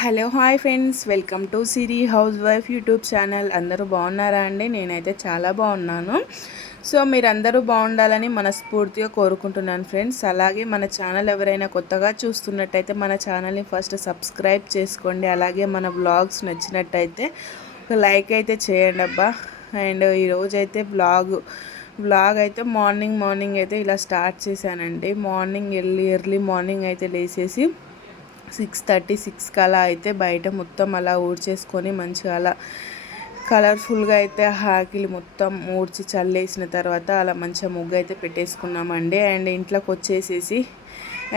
Hello hi friends. Welcome to Siri house wife YouTube channel. అందరూ బాగున్నారా అండి? నేనైతే చాలా బాగున్నాను. సో మీరందరూ బాగుండాలని మనస్ఫూర్తిగా కోరుకుంటున్నాను ఫ్రెండ్స్. అలాగే మన ఛానల్ ఎవరైనా కొత్తగా చూస్తున్నట్టయితే మన ఛానల్ని ఫస్ట్ సబ్స్క్రైబ్ చేసుకోండి. అలాగే మన బ్లాగ్స్ నచ్చినట్టయితే ఒక లైక్ అయితే చేయండి అబ్బా. అండ్ ఈరోజైతే బ్లాగ్ బ్లాగ్ అయితే మార్నింగ్ మార్నింగ్ అయితే ఇలా స్టార్ట్ చేశానండి. మార్నింగ్ ఎర్లీ ఎర్లీ మార్నింగ్ అయితే లేచేసి సిక్స్ థర్టీ సిక్స్కి అలా అయితే బయట మొత్తం అలా ఊడ్చేసుకొని మంచిగా అలా కలర్ఫుల్గా అయితే హాకిలి మొత్తం ఊడ్చి చల్లేసిన తర్వాత అలా మంచిగా ముగ్గు అయితే పెట్టేసుకున్నామండి. అండ్ ఇంట్లోకి వచ్చేసేసి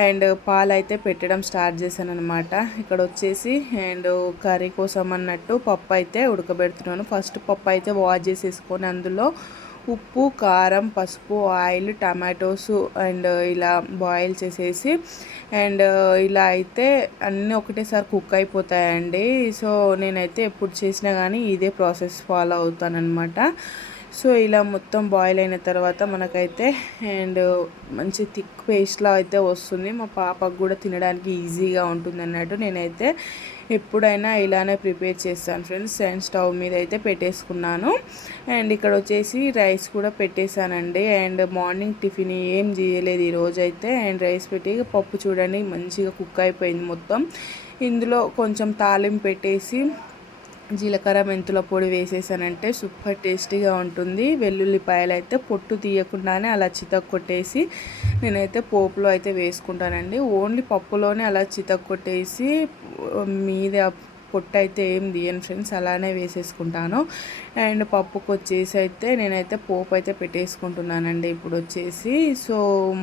అండ్ పాలు అయితే పెట్టడం స్టార్ట్ చేశాను అనమాట ఇక్కడ వచ్చేసి అండ్ కర్రీ కోసం అన్నట్టు పప్పు అయితే ఉడకబెడుతున్నాను. ఫస్ట్ పప్పు అయితే వాష్ చేసేసుకొని అందులో ఉప్పు కారం పసుపు ఆయిల్ టమాటోస్ అండ్ ఇలా బాయిల్ చేసేసి అండ్ ఇలా అయితే అన్నీ ఒకటేసారి కుక్ అయిపోతాయండి. సో నేనైతే ఎప్పుడు చేసినా కానీ ఇదే ప్రాసెస్ ఫాలో అవుతానమాట సో ఇలా మొత్తం బాయిల్ అయిన తర్వాత మనకైతే అండ్ మంచి థిక్ పేస్ట్లా అయితే వస్తుంది. మా పాపకు కూడా తినడానికి ఈజీగా ఉంటుంది అన్నట్టు నేనైతే ఎప్పుడైనా ఇలానే ప్రిపేర్ చేస్తాను ఫ్రెండ్స్. అండ్ స్టవ్ మీద అయితే పెట్టేసుకున్నాను. అండ్ ఇక్కడ వచ్చేసి రైస్ కూడా పెట్టేశానండి. అండ్ మార్నింగ్ టిఫిన్ ఏం చేయలేదు ఈరోజు అయితే. అండ్ రైస్ పెట్టి పప్పు చూడండి మంచిగా కుక్ అయిపోయింది మొత్తం. ఇందులో కొంచెం తాలింపు పెట్టేసి జీలకర్ర మెంతుల పొడి వేసేసానంటే సూపర్ టేస్టీగా ఉంటుంది. వెల్లుల్లిపాయలు అయితే పొట్టు తీయకుండానే అలా చితక్ కొట్టేసి నేనైతే పోపులో అయితే వేసుకుంటానండి. ఓన్లీ పప్పులోనే అలా చితక్ కొట్టేసి మీద పొట్టు అయితే ఏం తీయను ఫ్రెండ్స్ అలానే వేసేసుకుంటాను. అండ్ పప్పుకు వచ్చేసి అయితే నేనైతే పోపు అయితే పెట్టేసుకుంటున్నానండి ఇప్పుడు వచ్చేసి. సో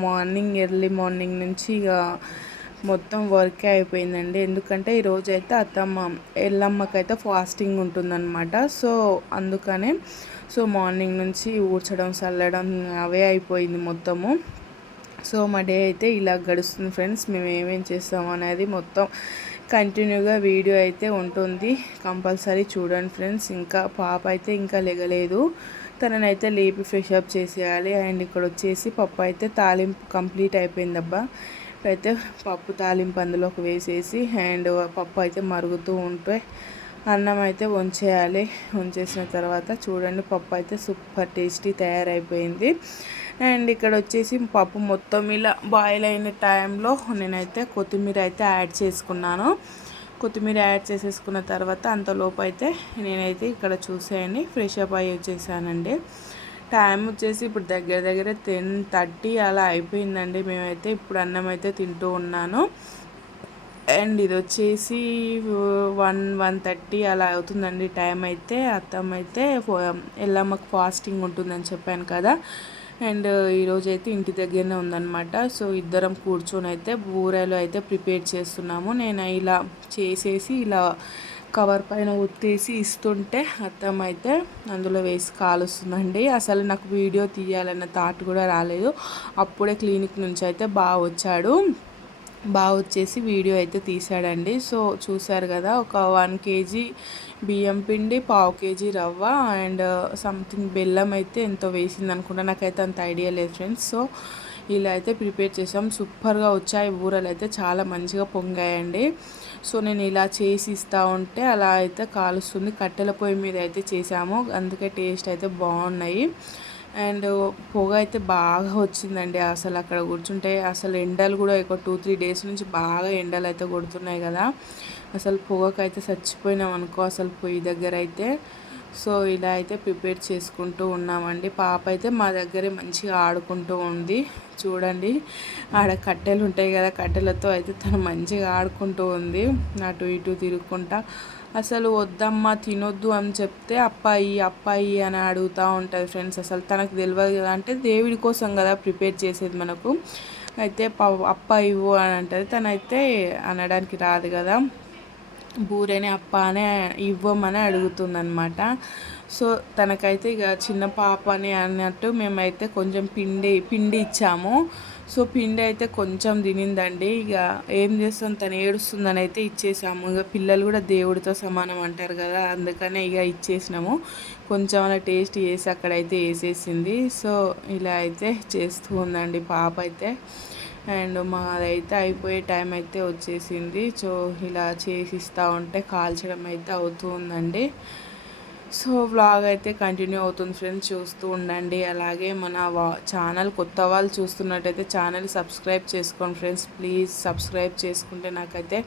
మార్నింగ్ ఎర్లీ మార్నింగ్ నుంచి ఇక మొత్తం వర్కే అయిపోయిందండి. ఎందుకంటే ఈరోజు అయితే అత్తమ్మ ఎల్లమ్మకైతే ఫాస్టింగ్ ఉంటుందన్నమాట. సో అందుకనే సో మార్నింగ్ నుంచి ఊడ్చడం చల్లడం అవే అయిపోయింది మొత్తము. సో మా డే అయితే ఇలా గడుస్తుంది ఫ్రెండ్స్. మేము ఏమేం చేస్తాం అనేది మొత్తం కంటిన్యూగా వీడియో అయితే ఉంటుంది. కంపల్సరీ చూడండి ఫ్రెండ్స్. ఇంకా పాప అయితే ఇంకా లెగలేదు. తననైతే లేపి ఫ్రెష్ అప్ చేసేయాలి. అండ్ ఇక్కడ వచ్చేసి పప్పు అయితే తాలింపు కంప్లీట్ అయిపోయిందబ్బా. అయితే పప్పు తాలింపు అందులోకి వేసేసి అండ్ పప్పు అయితే మరుగుతూ ఉంటే అన్నం అయితే వంచేయాలి. వంచేసిన తర్వాత చూడండి పప్పు అయితే సూపర్ టేస్టీ తయారైపోయింది. అండ్ ఇక్కడ వచ్చేసి పప్పు మొత్తం ఇలా బాయిల్ అయిన టైంలో నేనైతే కొత్తిమీర అయితే యాడ్ చేసుకున్నాను. కొత్తిమీర యాడ్ చేసేసుకున్న తర్వాత అంతలోపు అయితే నేనైతే ఇక్కడ చూసేయండి ఫ్రెష్ అప్ అయ్యి వచ్చేసానండి. టైం వచ్చేసి ఇప్పుడు దగ్గర దగ్గర టెన్ థర్టీ అలా అయిపోయిందండి. మేమైతే ఇప్పుడు అన్నం అయితే తింటూ ఉన్నాను. అండ్ ఇది వచ్చేసి వన్ వన్ థర్టీ అలా అవుతుందండి. టైం అయితే అత్తమ్మ అయితే ఎల్లమ్మకు ఫాస్టింగ్ ఉంటుందని చెప్పాను కదా. అండ్ ఈరోజు అయితే ఇంటి దగ్గరనే ఉందన్నమాట. సో ఇద్దరం కూర్చొని అయితే బూరెలు అయితే ప్రిపేర్ చేస్తున్నాము. నేను ఇలా చేసేసి ఇలా కవర్ పైన ఉత్తేసి ఇస్తుంటే అత్తమ్మ అయితే అందులో వేసి కాలుస్తుందండి. అసలు నాకు వీడియో తీయాలన్న థాట్ కూడా రాలేదు. అప్పుడే క్లినిక్ నుంచి అయితే బాగా వచ్చాడు. బాగా వచ్చేసి వీడియో అయితే తీశాడండి. సో చూశారు కదా ఒక వన్ కేజీ బియ్యం పిండి పావు కేజీ రవ్వ అండ్ సంథింగ్ బెల్లం అయితే ఎంతో వేసింది అనుకుంటా. నాకైతే అంత ఐడియా లేదు ఫ్రెండ్స్. సో ఇలా అయితే ప్రిపేర్ చేసాం సూపర్గా వచ్చాయి ఊరలు అయితే చాలా మంచిగా పొంగాయండి. సో నేను ఇలా చేసి ఇస్తూ ఉంటే అలా అయితే కాలుస్తుంది. కట్టెల పొయ్యి మీద అయితే చేసాము అందుకే టేస్ట్ అయితే బాగున్నాయి. అండ్ పొగ అయితే బాగా వచ్చిందండి. అసలు అక్కడ కూర్చుంటే అసలు ఎండలు కూడా ఒక టూ త్రీ డేస్ నుంచి బాగా ఎండలు అయితే కొడుతున్నాయి కదా. అసలు పొగకైతే చచ్చిపోయినాం అనుకో అసలు పొయ్యి దగ్గర అయితే. సో ఇలా అయితే ప్రిపేర్ చేసుకుంటూ ఉన్నామండి. పాప అయితే మా దగ్గరే మంచిగా ఆడుకుంటూ ఉంది. చూడండి ఆడ కట్టెలు ఉంటాయి కదా కట్టెలతో అయితే తను మంచిగా ఆడుకుంటూ ఉంది. అటు ఇటు తిరుగుకుంటా అసలు వద్దమ్మా తినొద్దు అని చెప్తే అప్పాయి అప్పాయి అని అడుగుతూ ఉంటుంది ఫ్రెండ్స్ అసలు తనకు తెలియదు కదా అంటే దేవుడి కోసం కదా ప్రిపేర్ చేసేది మనకు. అయితే అప్ప ఇవ్వు అని అంటుంది. తనైతే అనడానికి రాదు కదా. బూరెని అప్ప అనే ఇవ్వమని అడుగుతుందనమాట సో తనకైతే ఇక చిన్న పాప అని అన్నట్టు మేమైతే కొంచెం పిండి పిండి ఇచ్చాము. సో పిండి అయితే కొంచెం తినిందండి. ఇక ఏం చేస్తాం? తను ఏడుస్తుందని అయితే ఇచ్చేసాము. ఇక పిల్లలు కూడా దేవుడితో సమానం అంటారు కదా అందుకనే ఇక ఇచ్చేసినాము. కొంచెం అలా టేస్ట్ చేసి అక్కడైతే వేసేసింది. సో ఇలా అయితే చేస్తూ ఉందండి పాప అయితే. అండ్ మాదైతే అయిపోయే టైం అయితే వచ్చేసింది. సో ఇలా చేసిస్తూ ఉంటే కాల్చడం అయితే అవుతూ ఉందండి. సో వ్లాగ్ అయితే కంటిన్యూ అవుతుంది ఫ్రెండ్స్ చూస్తూ ఉండండి. అలాగే మన వా ఛానల్ కొత్త వాళ్ళు చూస్తున్నట్టయితే ఛానల్ సబ్స్క్రైబ్ చేసుకోండి ఫ్రెండ్స్ ప్లీజ్ సబ్స్క్రైబ్ చేసుకుంటే నాకైతే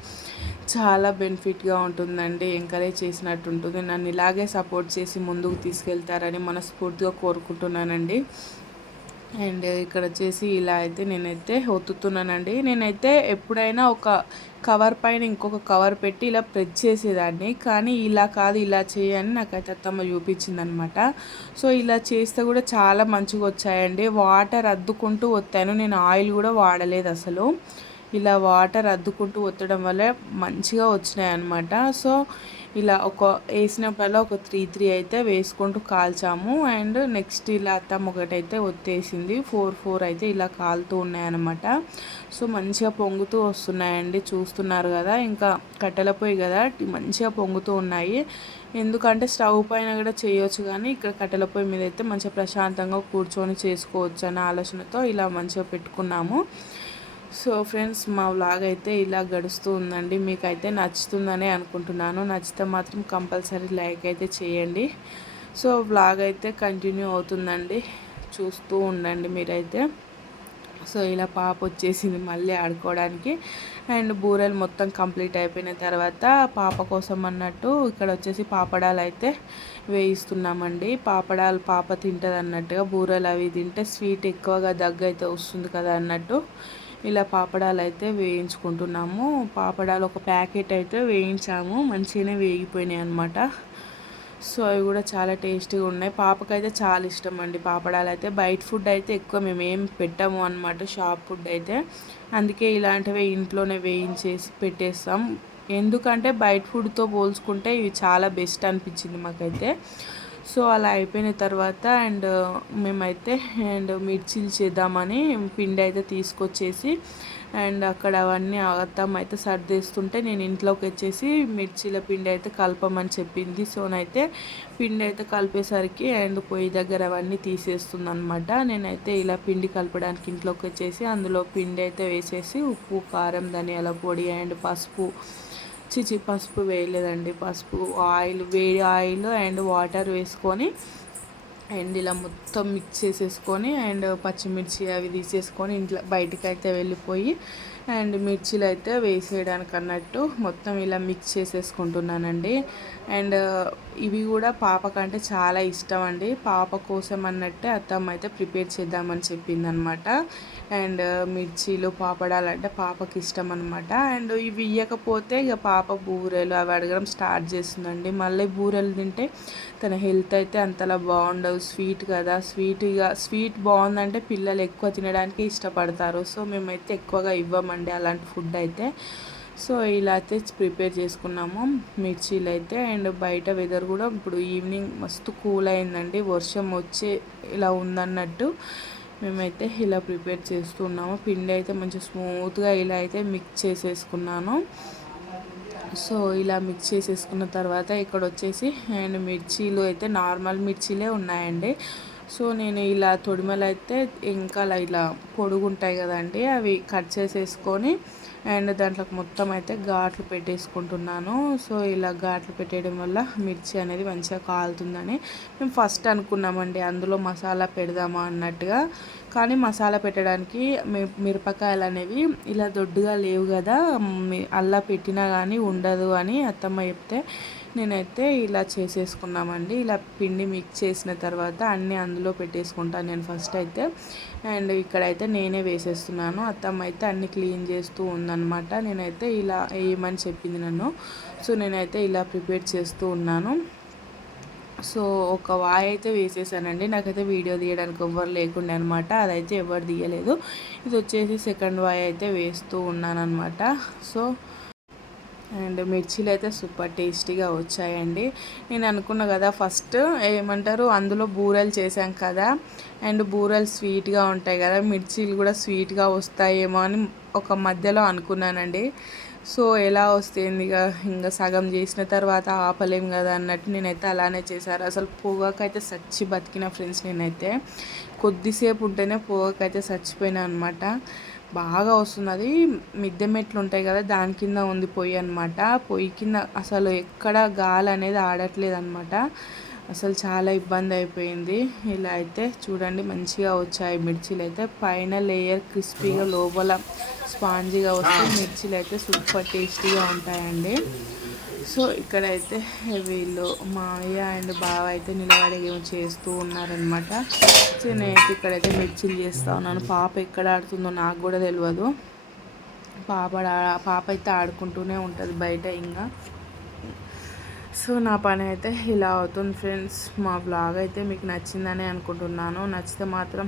చాలా బెనిఫిట్గా ఉంటుందండి. ఎంకరేజ్ చేసినట్టు ఉంటుంది. నన్ను ఇలాగే సపోర్ట్ చేసి ముందుకు తీసుకెళ్తారని మనస్ఫూర్తిగా కోరుకుంటున్నానండి. అండ్ ఇక్కడ వచ్చేసి ఇలా అయితే నేనైతే ఒత్తుతున్నానండి. నేనైతే ఎప్పుడైనా ఒక కవర్ పైన ఇంకొక కవర్ పెట్టి ఇలా ప్రెస్ చేసేదాన్ని. కానీ ఇలా కాదు ఇలా చేయని నాకైతే అత్తమ్మ చూపించింది అనమాట సో ఇలా చేస్తే కూడా చాలా మంచిగా వచ్చాయండి. వాటర్ అద్దుకుంటూ వత్తాను నేను ఆయిల్ కూడా వాడలేదు అసలు. ఇలా వాటర్ అద్దుకుంటూ ఒత్తడం వల్ల మంచిగా వచ్చినాయి అనమాట సో ఇలా ఒక వేసినప్పుడల్లా ఒక త్రీ త్రీ అయితే వేసుకుంటూ కాల్చాము. అండ్ నెక్స్ట్ ఇలా అత్తమ్మ ఒకటైతే ఒత్తేసింది. ఫోర్ ఫోర్ అయితే ఇలా కాలుతూ ఉన్నాయన్నమాట. సో మంచిగా పొంగుతూ వస్తున్నాయండి. చూస్తున్నారు కదా ఇంకా కట్టెల పొయ్యి కదా మంచిగా పొంగుతూ ఉన్నాయి. ఎందుకంటే స్టవ్ పైన కూడా చేయొచ్చు కానీ ఇక్కడ కట్టెల పొయ్యి మీద అయితే మంచిగా ప్రశాంతంగా కూర్చొని చేసుకోవచ్చు అనే ఆలోచనతో ఇలా మంచిగా పెట్టుకున్నాము. సో ఫ్రెండ్స్ మా వ్లాగ్ అయితే ఇలా గడుస్తూ ఉందండి. మీకైతే నచ్చుతుందని అనుకుంటున్నాను. నచ్చితే మాత్రం కంపల్సరీ లైక్ అయితే చేయండి. సో వ్లాగ్ అయితే కంటిన్యూ అవుతుందండి. చూస్తూ ఉండండి మీరైతే. సో ఇలా పాప వచ్చేసింది మళ్ళీ ఆడుకోవడానికి. అండ్ బూరెలు మొత్తం కంప్లీట్ అయిపోయిన తర్వాత పాప కోసం అన్నట్టు ఇక్కడ వచ్చేసి పాపడాలు అయితే వేయిస్తున్నామండి. పాపడాలు పాప తింటుంది అన్నట్టుగా బూరెలు అవి తింటే స్వీట్ ఎక్కువగా దగ్గు అయితే వస్తుంది కదా అన్నట్టు. ఇలా పాపడాలు అయితే వేయించుకుంటున్నాము. పాపడాలు ఒక ప్యాకెట్ అయితే వేయించాము. మంచిగానే వేగిపోయినాయి అనమాట సో అవి కూడా చాలా టేస్టీగా ఉన్నాయి. పాపకైతే చాలా ఇష్టం అండి పాపడాలు అయితే. బయట ఫుడ్ అయితే ఎక్కువ మేము ఏం పెట్టాము అనమాట షాప్ ఫుడ్ అయితే. అందుకే ఇలాంటివి ఇంట్లోనే వేయించేసి పెట్టేస్తాం. ఎందుకంటే బయట ఫుడ్తో పోల్చుకుంటే ఇవి చాలా బెస్ట్ అనిపించింది మాకైతే. సో అలా అయిపోయిన తర్వాత అండ్ మేమైతే అండ్ మిర్చీలు చేద్దామని పిండి అయితే తీసుకొచ్చేసి అండ్ అక్కడ అవన్నీ అత్తమ్మ అయితే సర్దేస్తుంటే నేను ఇంట్లోకి వచ్చేసి మిర్చీల పిండి అయితే కలపమని చెప్పింది. సోనైతే పిండి అయితే కలిపేసరికి అండ్ పొయ్యి దగ్గర అవన్నీ తీసేస్తుంది అనమాట నేనైతే ఇలా పిండి కలపడానికి ఇంట్లోకి వచ్చేసి అందులో పిండి అయితే వేసేసి ఉప్పు కారం ధనియాల పొడి అండ్ పసుపు చిచి పసుపు వేయలేదండి. పసుపు ఆయిల్ వేడి ఆయిల్ అండ్ వాటర్ వేసుకొని అండ్ ఇలా మొత్తం మిక్స్ చేసేసుకొని అండ్ పచ్చిమిర్చి అవి తీసేసుకొని ఇంట్లో బయటకు అయితే వెళ్ళిపోయి అండ్ మిర్చిలు అయితే వేసేయడానికి అన్నట్టు మొత్తం ఇలా మిక్స్ చేసేసుకుంటున్నానండి. అండ్ ఇవి కూడా పాపకంటే చాలా ఇష్టం అండి పాప కోసం అన్నట్టే అత్తమ్మ అయితే ప్రిపేర్ చేద్దామని చెప్పిందనమాట అండ్ మిర్చీలు పాపడాలు అంటే పాపకి ఇష్టం అనమాట అండ్ ఇవి ఇవ్వకపోతే ఇక పాప బూరెలు అవి అడగడం స్టార్ట్ చేస్తుందండి. మళ్ళీ బూరెలు తింటే తన హెల్త్ అయితే అంతలా బాగుండదు. స్వీట్ కదా. స్వీట్గా స్వీట్ బాగుందంటే పిల్లలు ఎక్కువ తినడానికి ఇష్టపడతారు. సో మేమైతే ఎక్కువగా ఇవ్వమండి అలాంటి ఫుడ్ అయితే. సో ఇలా అయితే ప్రిపేర్ చేసుకున్నాము. మిర్చీలు అయితే అండ్ బయట వెదర్ కూడా ఇప్పుడు ఈవినింగ్ మస్తు కూల్ అయిందండి వర్షం వచ్చే ఇలా ఉందన్నట్టు మేమైతే ఇలా ప్రిపేర్ చేస్తున్నాము. పిండి అయితే మంచి స్మూత్గా ఇలా అయితే మిక్స్ చేసేసుకున్నాను. సో ఇలా మిక్స్ చేసేసుకున్న తర్వాత ఇక్కడ వచ్చేసి అండ్ మిర్చీలు అయితే నార్మల్ మిర్చీలే ఉన్నాయండి. సో నేను ఇలా తొడిమలు అయితే ఇంకా ఇలా పొడుగుంటాయి కదండి అవి కట్ చేసేసుకొని అండ్ దాంట్లోకి మొత్తం అయితే ఘాట్లు పెట్టేసుకుంటున్నాను. సో ఇలా ఘాట్లు పెట్టేయడం వల్ల మిర్చి అనేది మంచిగా కాలుతుందని మేము ఫస్ట్ అనుకున్నామండి. అందులో మసాలా పెడదామా అన్నట్టుగా. కానీ మసాలా పెట్టడానికి మిరపకాయలు అనేవి ఇలా దొడ్డుగా లేవు కదా. అల్లా పెట్టినా కానీ ఉండదు అని అత్తమ్మ చెప్తే నేనైతే ఇలా చేసేసుకున్నామండి. ఇలా పిండి మిక్స్ చేసిన తర్వాత అన్నీ అందులో పెట్టేసుకుంటాను నేను ఫస్ట్ అయితే. అండ్ ఇక్కడైతే నేనే వేసేస్తున్నాను. అత్తమ్మ అయితే అన్ని క్లీన్ చేస్తూ ఉందన్నమాట. నేనైతే ఇలా వేయమని చెప్పింది నన్ను. సో నేనైతే ఇలా ప్రిపేర్ చేస్తూ ఉన్నాను. సో ఒక వాయ్ అయితే వేసేసానండి. నాకైతే వీడియో తీయడానికి ఎవ్వరు లేకుండే అనమాట అదైతే ఎవరు తీయలేదు. ఇది వచ్చేసి సెకండ్ వాయ్ అయితే వేస్తూ ఉన్నాను అనమాట సో అండ్ మిర్చీలు అయితే సూపర్ టేస్టీగా వచ్చాయండి. నేను అనుకున్నా కదా ఫస్ట్ ఏమంటారు అందులో బూరెలు చేశాం కదా అండ్ బూరెలు స్వీట్గా ఉంటాయి కదా మిర్చీలు కూడా స్వీట్గా వస్తాయేమో అని ఒక మధ్యలో అనుకున్నానండి. సో ఎలా వస్తుంది ఇక ఇంకా సగం చేసిన తర్వాత ఆపలేం కదా అన్నట్టు నేనైతే అలానే చేశారు. అసలు పొగకైతే సచ్చి బతికిన ఫ్రెండ్స్ నేనైతే కొద్దిసేపు ఉంటేనే పొగకైతే చచ్చిపోయినా అనమాట బాగా వస్తుంది అది మిద్దె మెట్లు ఉంటాయి కదా దాని కింద ఉంది పొయ్యి అనమాట పొయ్యి కింద అసలు ఎక్కడ గాలి అనేది ఆడట్లేదు అనమాట అసలు చాలా ఇబ్బంది అయిపోయింది. ఇలా అయితే చూడండి మంచిగా వచ్చాయి మిర్చీలు అయితే. పైన లేయర్ క్రిస్పీగా లోపల స్పాంజీగా వస్తే మిర్చీలు అయితే సూపర్ టేస్టీగా ఉంటాయండి. సో ఇక్కడైతే వీళ్ళు మా అయ్య అండ్ బావ అయితే నిలబడి ఏమో చేస్తూ ఉన్నారనమాట సో నేనైతే ఇక్కడైతే మిర్చిలు చేస్తూ ఉన్నాను. పాప ఎక్కడ ఆడుతుందో నాకు కూడా తెలియదు పాప పాప అయితే ఆడుకుంటూనే ఉంటుంది బయట ఇంకా. సో నా పని అయితే ఇలా అవుతుంది ఫ్రెండ్స్. మా బ్లాగ్ అయితే మీకు నచ్చిందని అనుకుంటున్నాను. నచ్చితే మాత్రం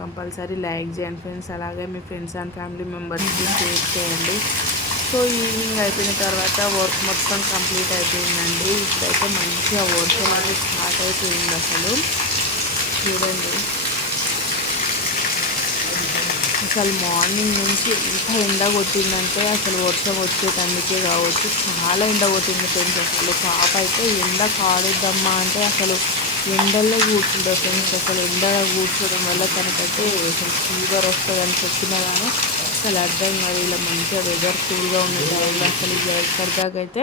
కంపల్సరీ లైక్ చేయండి ఫ్రెండ్స్. అలాగే మీ ఫ్రెండ్స్ అండ్ ఫ్యామిలీ మెంబర్స్కి షేర్ చేయండి. సో ఈవినింగ్ అయిపోయిన తర్వాత వర్క్ మొత్తం కంప్లీట్ అయిపోయిందండి. ఇప్పుడైతే మంచిగా వర్షం అనేది స్టార్ట్ అయిపోయింది అసలు. చూడండి. అసలు మార్నింగ్ నుంచి ఎంత ఎండ కొట్టిందంటే అసలు వర్షం వచ్చేటందుకే కావచ్చు. చాలా ఎండ కొట్టింది ఫ్రెండ్స్ అసలు. పాప అయితే ఎండ కాడుద్దమ్మా అంటే అసలు ఎండల్లో కూర్చుంటారు ఫ్రెండ్స్. అసలు ఎండలో కూర్చోవడం వల్ల తనకైతే ఫీవర్ వస్తుందని చెప్పినా కానీ అసలు అర్థం కాదు. ఇలా మంచిగా వెదర్ కూల్గా ఉన్న టైంలో అసలు ఇక్కడిదాకా అయితే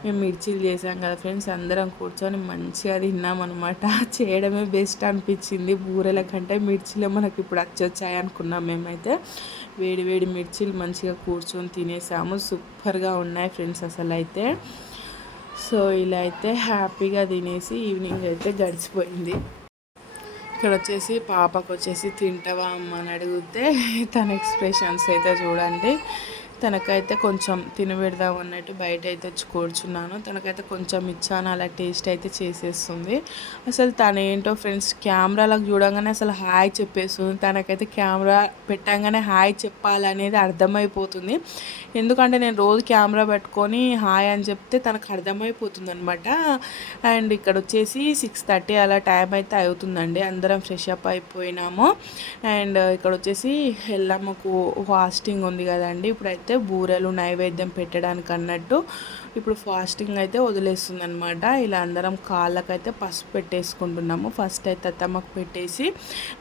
మేము మిర్చీలు చేసాం కదా ఫ్రెండ్స్ అందరం కూర్చొని మంచిగా తిన్నామన్నమాట చేయడమే బెస్ట్ అనిపించింది. బూరెల కంటే మిర్చీలే మనకి ఇప్పుడు వచ్చొచ్చాయి అనుకున్నాం మేమైతే. వేడి వేడి మిర్చీలు మంచిగా కూర్చొని తినేసాము. సూపర్గా ఉన్నాయి ఫ్రెండ్స్ అసలు అయితే. సో ఇలా అయితే హ్యాపీగా తినేసి ఈవినింగ్ అయితే గడిచిపోయింది. ఇక్కడ వచ్చేసి పాపకు వచ్చేసి తింటావా అమ్మ అని అడిగితే తన ఎక్స్ప్రెషన్స్ అయితే చూడండి. తనకైతే కొంచెం తినబెడదాం అన్నట్టు బయట అయితే వచ్చి కూర్చున్నాను. తనకైతే కొంచెం ఇచ్చాను అలా టేస్ట్ అయితే చేసేస్తుంది. అసలు తను ఏంటో ఫ్రెండ్స్ కెమెరాలకు చూడంగానే అసలు హాయ్ చెప్పేస్తుంది. తనకైతే కెమెరా పెట్టంగానే హాయ్ చెప్పాలనేది అర్థమైపోతుంది. ఎందుకంటే నేను రోజు కెమెరా పెట్టుకొని హాయ్ అని చెప్తే తనకు అర్థమైపోతుంది అనమాట అండ్ ఇక్కడ వచ్చేసి సిక్స్ థర్టీ అలా టైం అయితే అవుతుందండి. అందరం ఫ్రెష్ అప్ అయిపోయినాము. అండ్ ఇక్కడ వచ్చేసి ఎల్లమ్మకు ఫాస్టింగ్ ఉంది కదండి. ఇప్పుడైతే అయితే బూరెలు నైవేద్యం పెట్టడానికి అన్నట్టు ఇప్పుడు ఫాస్టింగ్ అయితే వదిలేస్తుంది అనమాట ఇలా అందరం కాళ్ళకైతే పసుపు పెట్టేసుకుంటున్నాము. ఫస్ట్ అయితే అత్తమ్మకు పెట్టేసి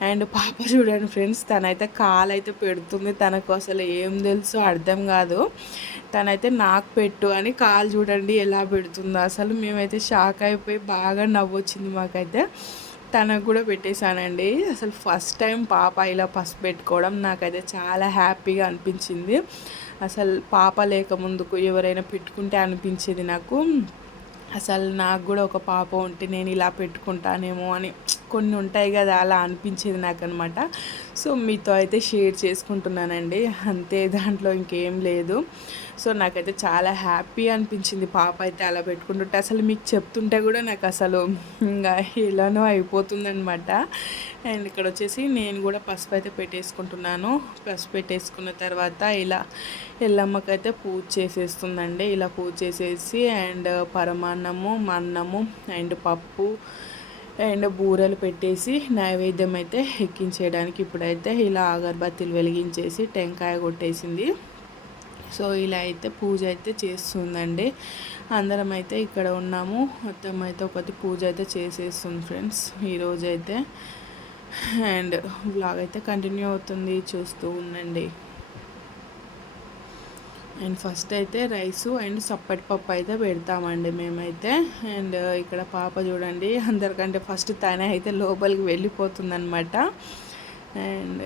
అండ్ పాప చూడండి ఫ్రెండ్స్ తనైతే కాలు అయితే పెడుతుంది. తనకు అసలు ఏం తెలుసు అర్థం కాదు. తనైతే నాకు పెట్టు అని కాలు చూడండి ఎలా పెడుతుందో. అసలు మేమైతే షాక్ అయిపోయి బాగా నవ్వొచ్చింది మాకైతే. తనకు కూడా పెట్టేశానండి. అసలు ఫస్ట్ టైం పాప ఇలా పసుపు పెట్టుకోవడం నాకైతే చాలా హ్యాపీగా అనిపించింది. అసలు పాప లేక ముందుకు ఎవరైనా పెట్టుకుంటే అనిపించేది నాకు. అసలు నాకు కూడా ఒక పాప ఉంటే నేను ఇలా పెట్టుకుంటానేమో అని కొన్ని ఉంటాయి కదా అలా అనిపించేది నాకు అనమాట సో మీతో అయితే షేర్ చేసుకుంటున్నానండి. అంతే దాంట్లో ఇంకేం లేదు. సో నాకైతే చాలా హ్యాపీ అనిపించింది పాప అయితే అలా పెట్టుకుంటుంటే. అసలు మీకు చెప్తుంటే కూడా నాకు అసలు ఇంకా ఎలానో అయిపోతుందనమాట. అండ్ ఇక్కడ వచ్చేసి నేను కూడా పసుపు అయితే పెట్టేసుకుంటున్నాను. పసుపు పెట్టేసుకున్న తర్వాత ఇలా ఎల్లమ్మకైతే పూజ చేసేస్తుందండి. ఇలా పూజ చేసేసి అండ్ పరమాన్ అన్నము అన్నము అండ్ పప్పు అండ్ బూరెలు పెట్టేసి నైవేద్యం అయితే ఎక్కించేయడానికి ఇప్పుడైతే ఇలా అగరబత్తిలు వెలిగించేసి టెంకాయ కొట్టేసింది. సో ఇలా అయితే పూజ అయితే చేస్తుందండి. అందరం అయితే ఇక్కడ ఉన్నాము. మొత్తం అయితే ఒకటి పూజ అయితే చేసేస్తుంది ఫ్రెండ్స్ ఈరోజు అయితే అండ్ బ్లాగ్ అయితే కంటిన్యూ అవుతుంది. చూస్తూ ఉండండి. అండ్ ఫస్ట్ అయితే రైసు అండ్ సప్పటి పప్పు అయితే పెడతామండి మేమైతే. అండ్ ఇక్కడ పాప చూడండి అందరికంటే ఫస్ట్ తనే అయితే లోపలికి వెళ్ళిపోతుందనమాట అండ్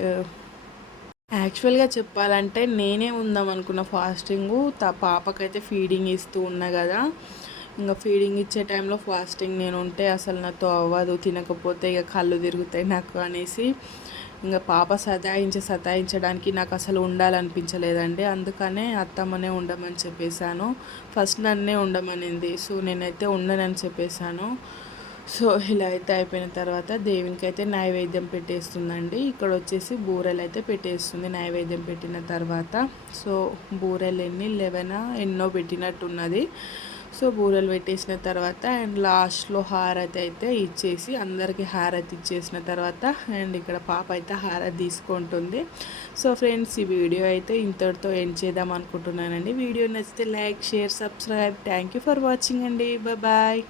యాక్చువల్గా చెప్పాలంటే నేనే ఉందాం అనుకున్న ఫాస్టింగ్ తా పాపకైతే ఫీడింగ్ ఇస్తూ ఉన్నా కదా. ఇంకా ఫీడింగ్ ఇచ్చే టైంలో ఫాస్టింగ్ నేను ఉంటే అసలు నాతో అవ్వదు తినకపోతే ఇక కళ్ళు తిరుగుతాయి నాకు అనేసి. ఇంకా పాప సతాయించి సతాయించడానికి నాకు అసలు ఉండాలనిపించలేదండి. అందుకనే అత్తమ్మనే ఉండమని చెప్పేశాను. ఫస్ట్ నన్నే ఉండమనింది. సో నేనైతే ఉండనని చెప్పేశాను. సో ఇలా అయితే అయిపోయిన తర్వాత దేవునికి అయితే నైవేద్యం పెట్టేస్తుందండి. ఇక్కడ వచ్చేసి బూరెలు అయితే పెట్టేస్తుంది నైవేద్యం పెట్టిన తర్వాత. సో బూరెలు ఎన్ని? లెవెన్? ఎన్నో పెట్టినట్టున్నది. సో బూరెలు పెట్టేసిన తర్వాత అండ్ లాస్ట్లో హారతి అయితే ఇచ్చేసి అందరికీ హారతి ఇచ్చేసిన తర్వాత అండ్ ఇక్కడ పాప అయితే హారతి తీసుకుంటుంది. సో ఫ్రెండ్స్ ఈ వీడియో అయితే ఇంతటితో ఎండ్ చేద్దాం అనుకుంటున్నానండి. వీడియో నచ్చితే like share subscribe. Thank you for watching అండి. బాయ్